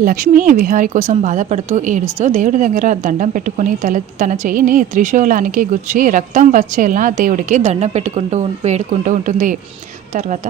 లక్ష్మి విహారి కోసం బాధపడుతూ ఏడుస్తూ దేవుడి దగ్గర దండం పెట్టుకుని తల తన చెయ్యిని త్రిశూలానికి గుచ్చి రక్తం వచ్చేలా దేవుడికి దండం పెట్టుకుంటూ వేడుకుంటూ ఉంటుంది. తర్వాత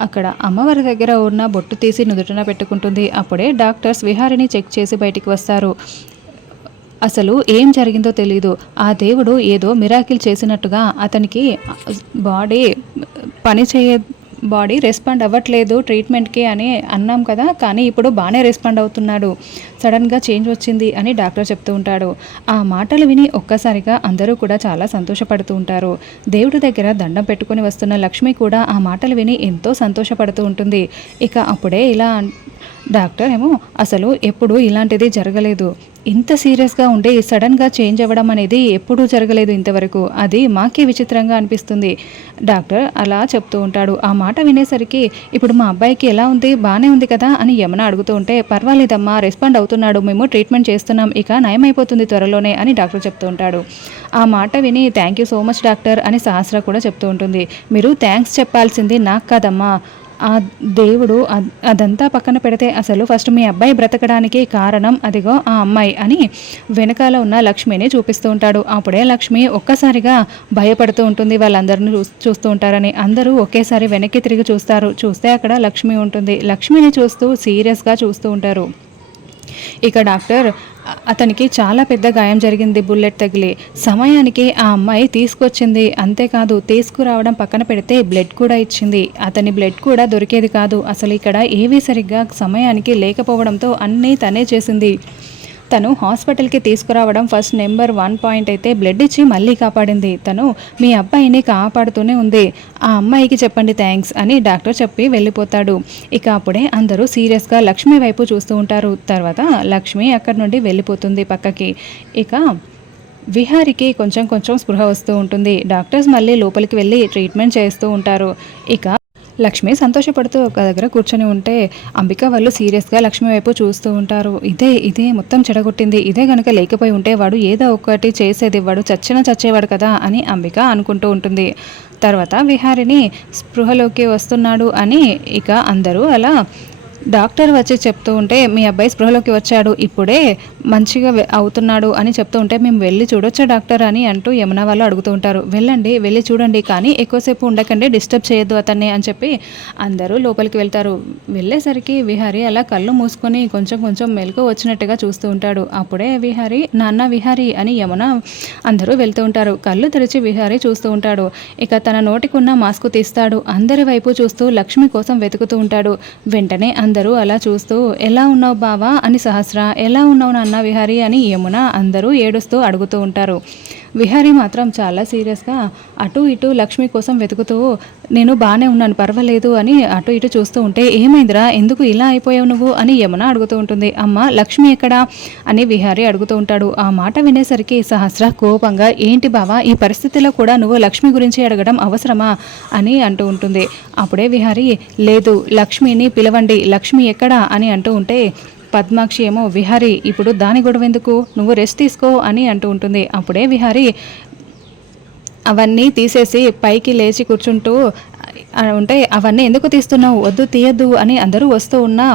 అక్కడ అమ్మవారి దగ్గర ఉన్న బొట్టు తీసి నుదుటన పెట్టుకుంటుంది. అప్పుడే డాక్టర్స్ విహారిని చెక్ చేసి బయటికి వస్తారు. అసలు ఏం జరిగిందో తెలియదు ఆ దేవుడు ఏదో మిరాకిల్ చేసినట్టుగా అతనికి బాడీ పని చేయ బాడీ రెస్పాండ్ అవ్వట్లేదు ట్రీట్మెంట్కి అని అన్నాం కదా కానీ ఇప్పుడు బాగానే రెస్పాండ్ అవుతున్నాడు. సడన్గా చేంజ్ వచ్చింది అని డాక్టర్ చెప్తూ ఉంటాడు. ఆ మాటలు విని ఒక్కసారిగా అందరూ కూడా చాలా సంతోషపడుతూ ఉంటారు. దేవుడి దగ్గర దండం పెట్టుకొని వస్తున్న లక్ష్మి కూడా ఆ మాటలు విని ఎంతో సంతోషపడుతూ ఉంటుంది. ఇక అప్పుడే ఇలా డాక్టర్ ఏమో అసలు ఎప్పుడు ఇలాంటిది జరగలేదు. ఇంత సీరియస్గా ఉండి సడన్గా చేంజ్ అవ్వడం అనేది ఎప్పుడూ జరగలేదు ఇంతవరకు. అది మాకే విచిత్రంగా అనిపిస్తుంది. డాక్టర్ అలా చెప్తూ ఉంటాడు. ఆ మాట వినేసరికి ఇప్పుడు మా అబ్బాయికి ఎలా ఉంది? బాగానే ఉంది కదా? అని యమున అడుగుతూ ఉంటే పర్వాలేదమ్మా రెస్పాండ్ అవుతుంది అవుతున్నాడు మేము ట్రీట్మెంట్ చేస్తున్నాం. ఇక నయమైపోతుంది త్వరలోనే అని డాక్టర్ చెప్తూ ఉంటాడు. ఆ మాట విని thank you so much doctor అని సహస్ర కూడా చెప్తూ ఉంటుంది. మీరు థ్యాంక్స్ చెప్పాల్సింది నాకు కాదమ్మా. ఆ దేవుడు అదంతా పక్కన పెడితే అసలు ఫస్ట్ మీ అబ్బాయి బ్రతకడానికి కారణం అదిగో ఆ అమ్మాయి అని వెనకాల ఉన్న లక్ష్మిని చూపిస్తూ ఉంటాడు. అప్పుడే లక్ష్మి ఒక్కసారిగా భయపడుతూ ఉంటుంది. వాళ్ళందరిని చూస్తూ ఉంటారని. అందరూ ఒకేసారి వెనక్కి తిరిగి చూస్తారు. చూస్తే అక్కడ లక్ష్మి ఉంటుంది. లక్ష్మిని చూస్తూ సీరియస్గా చూస్తూ ఉంటారు. ఇక డాక్టర్ అతనికి చాలా పెద్ద గాయం జరిగింది బుల్లెట్ తగిలి. సమయానికి ఆ అమ్మాయి తీసుకొచ్చింది. అంతేకాదు తీసుకురావడం పక్కన పెడితే బ్లడ్ కూడా ఇచ్చింది. అతని బ్లడ్ కూడా దొరికేది కాదు. అసలు ఇక్కడ ఏవీ సరిగ్గా సమయానికి లేకపోవడంతో అన్నీ తనే చేసింది. తను హాస్పిటల్కి తీసుకురావడం ఫస్ట్ నెంబర్ వన్ పాయింట్ అయితే బ్లడ్ ఇచ్చి మళ్ళీ కాపాడింది. తను మీ అబ్బాయిని కాపాడుతూనే ఉంది. ఆ అమ్మాయికి చెప్పండి థ్యాంక్స్ అని డాక్టర్ చెప్పి వెళ్ళిపోతాడు. ఇక అప్పుడే అందరూ సీరియస్గా లక్ష్మి వైపు చూస్తూ ఉంటారు. తర్వాత లక్ష్మి అక్కడి నుండి వెళ్ళిపోతుంది పక్కకి. ఇక విహారికి కొంచెం కొంచెం స్పృహ వస్తూ ఉంటుంది. డాక్టర్స్ మళ్ళీ లోపలికి వెళ్ళి ట్రీట్మెంట్ చేస్తూ ఉంటారు. ఇక లక్ష్మి సంతోషపడుతూ ఒక దగ్గర కూర్చొని ఉంటే అంబిక వాళ్ళు సీరియస్గా లక్ష్మి వైపు చూస్తూ ఉంటారు. ఇదే ఇదే మొత్తం చెడగొట్టింది. ఇదే గనుక లేకపోయి ఉంటే వాడు ఏదో ఒకటి చేసేది వాడు చచ్చిన చచ్చేవాడు కదా అని అంబిక అనుకుంటూ ఉంటుంది. తర్వాత విహారిని స్పృహలోకి వస్తున్నాడు అని ఇక అందరూ అలా డాక్టర్ వచ్చి చెప్తూ ఉంటే మీ అబ్బాయి స్పృహలోకి వచ్చాడు ఇప్పుడే మంచిగా అవుతున్నాడు అని చెప్తూ ఉంటే మేము వెళ్ళి చూడొచ్చా డాక్టర్ అని అంటూ యమున వాళ్ళు అడుగుతూ ఉంటారు. వెళ్ళండి వెళ్ళి చూడండి కానీ ఎక్కువసేపు ఉండకండి డిస్టర్బ్ చేయొద్దు అతన్ని అని చెప్పి అందరూ లోపలికి వెళ్తారు. వెళ్ళేసరికి విహారి అలా కళ్ళు మూసుకొని కొంచెం కొంచెం మెలకు వచ్చినట్టుగా చూస్తూ ఉంటాడు. అప్పుడే విహారి నాన్న విహారి అని యమున అందరూ వెళ్తూ ఉంటారు. కళ్ళు తెరిచి విహారి చూస్తూ ఉంటాడు. ఇక తన నోటికున్న మాస్క్ తీస్తాడు. అందరి వైపు చూస్తూ లక్ష్మి కోసం వెతుకుతూ ఉంటాడు. వెంటనే అందరూ అలా చూస్తూ ఎలా ఉన్నావు బావా? అని సహస్ర ఎలా ఉన్నావు నాన్న విహారి? అని యమున అందరూ ఏడుస్తూ అడుగుతూ ఉంటారు. విహారి మాత్రం చాలా సీరియస్గా అటు ఇటు లక్ష్మి కోసం వెతుకుతూ నేను బాగానే ఉన్నాను పర్వాలేదు అని అటు ఇటు చూస్తూ ఉంటే ఏమైందిరా? ఎందుకు ఇలా అయిపోయావు నువ్వు? అని యమున అడుగుతూ ఉంటుంది. అమ్మ లక్ష్మి ఎక్కడా? అని విహారి అడుగుతూ ఉంటాడు. ఆ మాట వినేసరికి సహస్ర కోపంగా ఏంటి బావా ఈ పరిస్థితిలో కూడా నువ్వు లక్ష్మి గురించి అడగడం అవసరమా? అని అంటూ ఉంటుంది. అప్పుడే విహారి లేదు లక్ష్మిని పిలవండి లక్ష్మి ఎక్కడా? అని అంటూ ఉంటే పద్మాక్షి ఏమో విహారి ఇప్పుడు దాని గొడవ ఎందుకు? నువ్వు రెస్ట్ తీసుకో అని అంటూ ఉంటుంది. అప్పుడే విహారి అవన్నీ తీసేసి పైకి లేచి కూర్చుంటూ ఉంటే అవన్నీ ఎందుకు తీస్తున్నావు? వద్దు తీయద్దు అని అందరూ వస్తూ ఉన్నా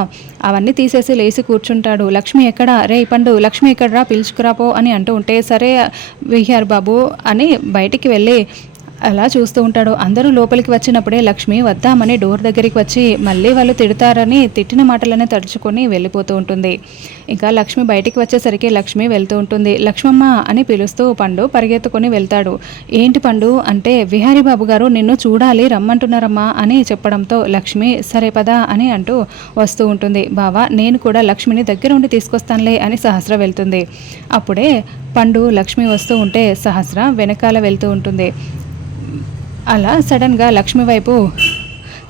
అవన్నీ తీసేసి లేచి కూర్చుంటాడు. లక్ష్మి ఎక్కడ? రే పండు లక్ష్మి ఎక్కడరా? పిలుచుకురాపో అని అంటూ ఉంటే సరే విహార్ బాబు అని బయటికి వెళ్ళి అలా చూస్తూ ఉంటాడు. అందరూ లోపలికి వచ్చినప్పుడే లక్ష్మి వద్దామని డోర్ దగ్గరికి వచ్చి మళ్ళీ వాళ్ళు తిడతారని తిట్టిన మాటలనే తడుచుకొని వెళ్ళిపోతూ ఉంటుంది. ఇంకా లక్ష్మి బయటికి వచ్చేసరికి లక్ష్మి వెళ్తూ ఉంటుంది. లక్ష్మమ్మ అని పిలుస్తూ పండు పరిగెత్తుకొని వెళ్తాడు. ఏంటి పండు? అంటే విహారీ బాబు గారు నిన్ను చూడాలి రమ్మంటున్నారమ్మా అని చెప్పడంతో లక్ష్మి సరే పదా అని అంటూ వస్తూ ఉంటుంది. బావా నేను కూడా లక్ష్మిని దగ్గర ఉండి తీసుకొస్తానులే అని సహస్ర వెళ్తుంది. అప్పుడే పండు లక్ష్మి వస్తూ ఉంటే సహస్ర వెనకాల వెళ్తూ ఉంటుంది. అలా సడన్గా లక్ష్మి వైపు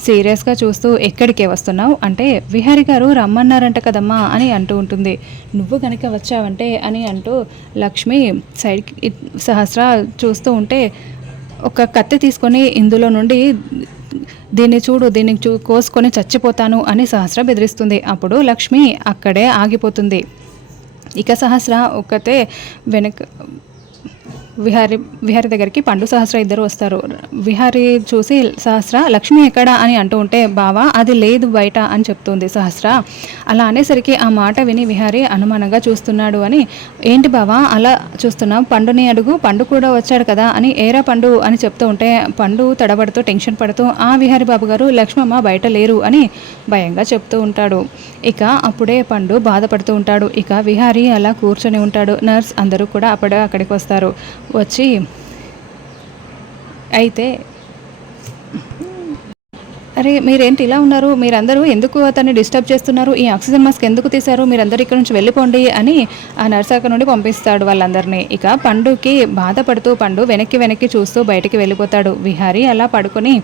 సీరియస్గా చూస్తూ ఎక్కడికే వస్తున్నావు? అంటే విహారి గారు రమ్మన్నారంట కదమ్మా అని అంటూ ఉంటుంది. నువ్వు కనుక వచ్చావంటే అని అంటూ లక్ష్మి సైడ్కి సహస్ర చూస్తూ ఉంటే ఒక కత్తి తీసుకొని ఇందులో నుండి దీన్ని చూడు దీన్ని చూ కోసుకొని చచ్చిపోతాను అని సహస్ర బెదిరిస్తుంది. అప్పుడు లక్ష్మి అక్కడే ఆగిపోతుంది. ఇక సహస్ర ఒక్కతే వెనక విహారి విహారి దగ్గరికి పండు సహస్ర ఇద్దరు వస్తారు. విహారి చూసి సహస్ర లక్ష్మి ఎక్కడా అని అంటూ ఉంటే బావా అది లేదు బయట అని చెప్తుంది సహస్ర. అలా అనేసరికి ఆ మాట విని విహారి అనుమానంగా చూస్తున్నాడు అని ఏంటి బావా అలా చూస్తున్నాం పండుని అడుగు పండు కూడా వచ్చాడు కదా అని ఏరా పండు అని చెప్తూ ఉంటే పండు తడబడుతూ టెన్షన్ పడుతూ ఆ విహారి బాబు గారు లక్ష్మమ్మ బయట లేరు అని భయంగా చెప్తూ ఉంటాడు. ఇక అప్పుడే పండు బాధపడుతూ ఉంటాడు. ఇక విహారి అలా కూర్చొని ఉంటాడు. నర్స్ అందరూ కూడా అప్పుడే అక్కడికి వస్తారు. వచ్చి అయితే అరే మీరేంటి ఇలా ఉన్నారు? మీరందరూ ఎందుకు అతన్ని డిస్టర్బ్ చేస్తున్నారు? ఈ ఆక్సిజన్ మాస్క్ ఎందుకు తీశారు? మీరందరూ ఇక్కడ నుంచి వెళ్ళిపోండి అని ఆ నర్స్ అక్కడ నుండి పంపిస్తాడు వాళ్ళందరినీ. ఇక పండుకి బాధపడుతూ పండు వెనక్కి వెనక్కి చూస్తూ బయటికి వెళ్ళిపోతాడు. విహారీ అలా పడుకొని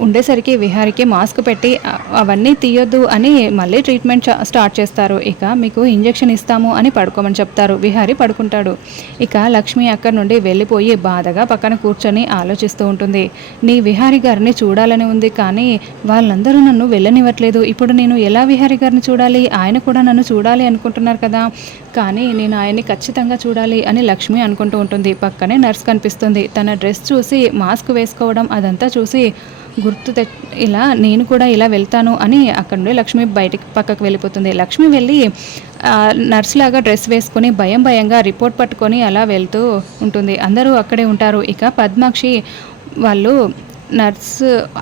ఉండేసరికి విహారికి మాస్క్ పెట్టి అవన్నీ తీయొద్దు అని మళ్ళీ ట్రీట్మెంట్ స్టార్ట్ చేస్తారు. ఇక మీకు ఇంజెక్షన్ ఇస్తాము అని పడుకోమని చెప్తారు. విహారి పడుకుంటాడు. ఇక లక్ష్మి అక్కడి నుండి వెళ్ళిపోయి బాధగా పక్కన కూర్చొని ఆలోచిస్తూ ఉంటుంది. నీ విహారి గారిని చూడాలని ఉంది కానీ వాళ్ళందరూ నన్ను వెళ్ళనివ్వట్లేదు. ఇప్పుడు నేను ఎలా విహారి గారిని చూడాలి? ఆయన కూడా నన్ను చూడాలి అనుకుంటున్నారు కదా. కానీ నేను ఆయన్ని ఖచ్చితంగా చూడాలి అని లక్ష్మి అనుకుంటూ ఉంటుంది. పక్కనే నర్స్ కనిపిస్తుంది. తన డ్రెస్ చూసి మాస్క్ వేసుకోవడం అదంతా చూసి గుర్తు తె ఇలా నేను కూడా ఇలా వెళ్తాను అని అక్కడ నుండి లక్ష్మి బయటికి పక్కకు వెళ్ళిపోతుంది. లక్ష్మి వెళ్ళి నర్సులాగా నర్స్ లాగా డ్రెస్ వేసుకొని భయం భయంగా రిపోర్ట్ పట్టుకొని అలా వెళ్తూ ఉంటుంది. అందరూ అక్కడే ఉంటారు. ఇక పద్మాక్షి వాళ్ళు నర్స్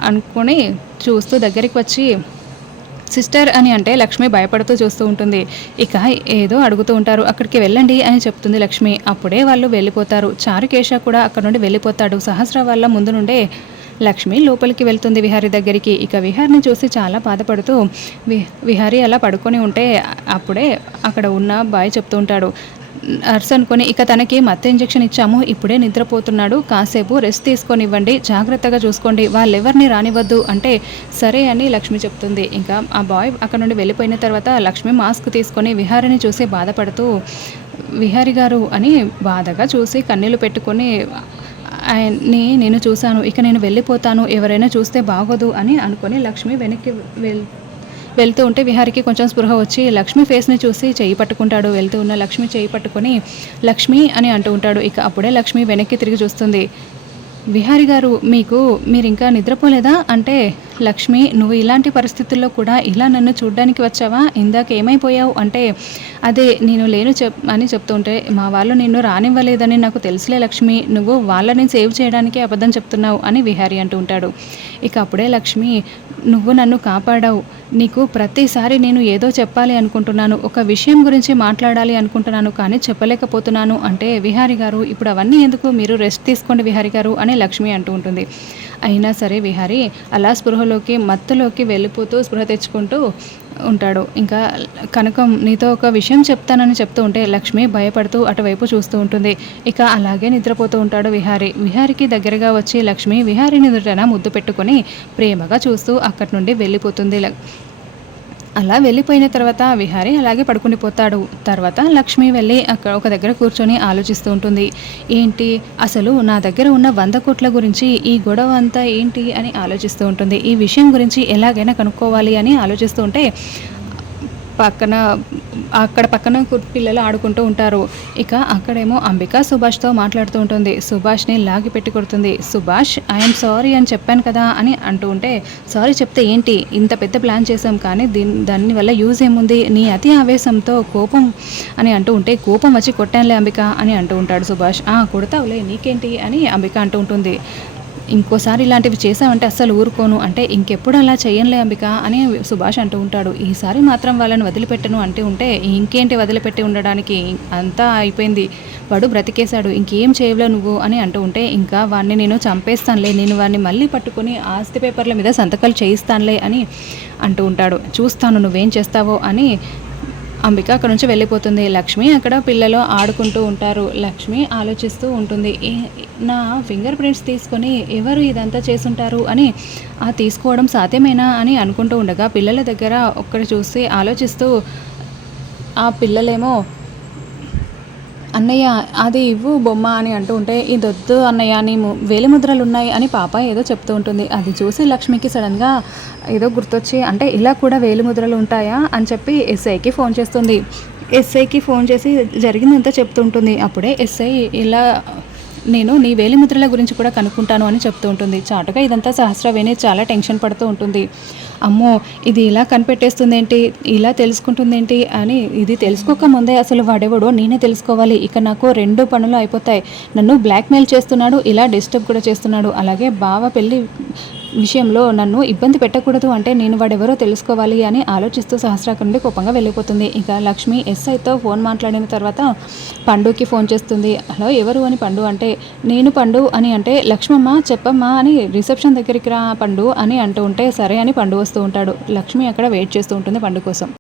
అనుకొని చూస్తూ దగ్గరికి వచ్చి సిస్టర్ అని అంటే లక్ష్మి భయపడుతూ చూస్తూ ఉంటుంది. ఇక ఏదో అడుగుతూ ఉంటారు. అక్కడికి వెళ్ళండి అని చెప్తుంది లక్ష్మి. అప్పుడే వాళ్ళు వెళ్ళిపోతారు. చారుకేశ కూడా అక్కడ నుండి వెళ్ళిపోతాడు. సహస్ర వాళ్ళ ముందు నుండే లక్ష్మి లోపలికి వెళ్తుంది విహారి దగ్గరికి. ఇక విహారిని చూసి చాలా బాధపడుతూ వి విహారి అలా పడుకొని ఉంటే అప్పుడే అక్కడ ఉన్న బాయ్ చెప్తూ ఉంటాడు. నర్స్ అనుకొని ఇక తనకి మత్తు ఇంజెక్షన్ ఇచ్చాము ఇప్పుడే నిద్రపోతున్నాడు. కాసేపు రెస్ట్ తీసుకొని ఇవ్వండి జాగ్రత్తగా చూసుకోండి వాళ్ళెవరిని రానివ్వద్దు అంటే సరే అని లక్ష్మి చెప్తుంది. ఇంకా ఆ బాయ్ అక్కడ నుండి వెళ్ళిపోయిన తర్వాత లక్ష్మి మాస్క్ తీసుకొని విహారిని చూసి బాధపడుతూ విహారి గారు అని బాధగా చూసి కన్నీళ్ళు పెట్టుకొని ఆయన్ని నేను చూశాను. ఇక నేను వెళ్ళిపోతాను. ఎవరైనా చూస్తే బాగోదు అని అనుకొని లక్ష్మి వెనక్కి వెల్ వెళ్తూ ఉంటే విహారికి కొంచెం స్పృహ వచ్చి లక్ష్మి ఫేస్ని చూసి చేయి పట్టుకుంటాడు. వెళ్తూ ఉన్న లక్ష్మి చేయి పట్టుకొని లక్ష్మి అని అంటూ ఉంటాడు. ఇక అప్పుడే లక్ష్మి వెనక్కి తిరిగి చూస్తుంది. విహారి గారు మీకు మీరు ఇంకా నిద్రపోలేదా? అంటే లక్ష్మి నువ్వు ఇలాంటి పరిస్థితుల్లో కూడా ఇలా నన్ను చూడ్డానికి వచ్చావా? ఇందాక ఏమైపోయావు? అంటే అదే నేను లేను చెప్ అని చెప్తుంటే మా వాళ్ళు నిన్ను రానివ్వలేదని నాకు తెలుసులే లక్ష్మి. నువ్వు వాళ్ళని సేవ్ చేయడానికి అబద్ధం చెప్తున్నావు అని విహారి అంటూ ఉంటాడు. ఇక అప్పుడే లక్ష్మి నువ్వు నన్ను కాపాడావు. నీకు ప్రతిసారి నేను ఏదో చెప్పాలి అనుకుంటున్నాను. ఒక విషయం గురించి మాట్లాడాలి అనుకుంటున్నాను కానీ చెప్పలేకపోతున్నాను అంటే విహారి గారు ఇప్పుడు అవన్నీ ఎందుకు? మీరు రెస్ట్ తీసుకోండి విహారి గారు అని లక్ష్మి అంటూ ఉంటుంది. అయినా సరే విహారి అలా స్పృహలో మత్తులోకి వెళ్ళిపోతూ స్పృహ తెచ్చుకుంటూ ఉంటాడు. ఇంకా కనకం నీతో ఒక విషయం చెప్తానని చెప్తూ ఉంటే లక్ష్మి భయపడుతూ అటువైపు చూస్తూ ఉంటుంది. ఇక అలాగే నిద్రపోతూ ఉంటాడు విహారి. విహారికి దగ్గరగా వచ్చి లక్ష్మి విహారిని ఎదుటన ముద్దు పెట్టుకొని ప్రేమగా చూస్తూ అక్కడి నుండి వెళ్ళిపోతుంది. అలా వెళ్ళిపోయిన తర్వాత విహారి అలాగే పడుకునిపోతాడు తర్వాత లక్ష్మి వెళ్ళి అక్కడ ఒక దగ్గర కూర్చొని ఆలోచిస్తూ ఉంటుంది. ఏంటి? అసలు నా దగ్గర ఉన్న వంద కోట్ల గురించి ఈ గొడవ అంతా ఏంటి? అని ఆలోచిస్తూ ఉంటుంది. ఈ విషయం గురించి ఎలాగైనా కనుక్కోవాలి అని ఆలోచిస్తూ ఉంటే పక్కన అక్కడ పక్కన పిల్లలు ఆడుకుంటూ ఉంటారు. ఇక అక్కడేమో అంబిక సుభాష్తో మాట్లాడుతూ ఉంటుంది. సుభాష్ని లాగి పెట్టి కొడుతుంది. సుభాష్ ఐఎమ్ సారీ అని చెప్పాను కదా అని అంటూ ఉంటే సారీ చెప్తే ఏంటి? ఇంత పెద్ద ప్లాన్ చేసాం కానీ దీని దాని వల్ల యూజ్ ఏముంది? నీ అతి ఆవేశంతో కోపం అని అంటూ ఉంటే కోపం వచ్చి కొట్టానులే అంబిక అని అంటూ ఉంటాడు సుభాష్. ఆ కొడతావులే నీకేంటి? అని అంబిక అంటూ ఉంటుంది. ఇంకోసారి ఇలాంటివి చేసావంటే అస్సలు ఊరుకోను. అంటే ఇంకెప్పుడు అలా చేయనులే అంబిక అని సుభాష్ అంటూ ఉంటాడు. ఈసారి మాత్రం వాళ్ళని వదిలిపెట్టను అంటూ ఉంటే ఇంకేంటి వదిలిపెట్టి ఉండడానికి? అంతా అయిపోయింది. వాడు బ్రతికేశాడు. ఇంకేం చేయలేవు నువ్వు అని అంటూ ఉంటే ఇంకా వాడిని నేను చంపేస్తానులే. నేను వాడిని మళ్ళీ పట్టుకొని ఆస్తి పేపర్ల మీద సంతకాలు చేయిస్తానులే అని అంటూ ఉంటాడు. చూస్తాను నువ్వేం చేస్తావో అని అంబిక అక్కడ నుంచి వెళ్ళిపోతుంది. లక్ష్మి అక్కడ పిల్లలు ఆడుకుంటూ ఉంటారు. లక్ష్మి ఆలోచిస్తూ ఉంటుంది. నా ఫింగర్ ప్రింట్స్ తీసుకొని ఎవరు ఇదంతా చేసుంటారు అని ఆ తీసుకోవడం సాధ్యమేనా? అని అనుకుంటూ ఉండగా పిల్లల దగ్గర ఒక్కటి చూసి ఆలోచిస్తూ ఆ పిల్లలేమో అన్నయ్య అది ఇవ్వు బొమ్మ అని అంటూ ఉంటే ఇదొద్దు అన్నయ్య నీ వేలిముద్రలు ఉన్నాయి అని పాప ఏదో చెప్తూ ఉంటుంది. అది చూసి లక్ష్మికి సడన్గా ఏదో గుర్తొచ్చి అంటే ఇలా కూడా వేలిముద్రలు ఉంటాయా? అని చెప్పి ఎస్ఐకి ఫోన్ చేస్తుంది. ఎస్ఐకి ఫోన్ చేసి జరిగిందంతా చెప్తుంటుంది అప్పుడే ఎస్ఐ ఇలా నేను నీ వేలిముద్రల గురించి కూడా కనుక్కుంటాను అని చెప్తూ ఉంటుంది. చాటుగా ఇదంతా సహస్రవేణి చాలా టెన్షన్ పడుతూ ఉంటుంది. అమ్మో ఇది ఇలా కనిపెట్టేస్తుంది ఏంటి ఇలా తెలుసుకుంటుంది ఏంటి అని ఇది తెలుసుకోక ముందే అసలు వాడెవడో నేనే తెలుసుకోవాలి. ఇక నాకు రెండు పనులు అయిపోతాయి. నన్ను బ్లాక్మెయిల్ చేస్తున్నాడు ఇలా డిస్టర్బ్ కూడా చేస్తున్నాడు. అలాగే బావ పెళ్ళి విషయంలో నన్ను ఇబ్బంది పెట్టకూడదు అంటే నేను వాడెవరో తెలుసుకోవాలి అని ఆలోచిస్తూ సహస్రాక నుండి కోపంగా వెళ్ళిపోతుంది. ఇక లక్ష్మి ఎస్ఐతో ఫోన్ మాట్లాడిన తర్వాత పండుకి ఫోన్ చేస్తుంది. హలో ఎవరు అని పండు అంటే నేను పండు అని అంటే లక్ష్మమ్మ చెప్పమ్మా అని రిసెప్షన్ దగ్గరికి రా పండు అని అంటూ ఉంటే సరే అని పండు వస్తుంది. చేస్తూ ఉంటాడు. లక్ష్మి అక్కడ వెయిట్ చేస్తూ ఉంటుంది పండు కోసం.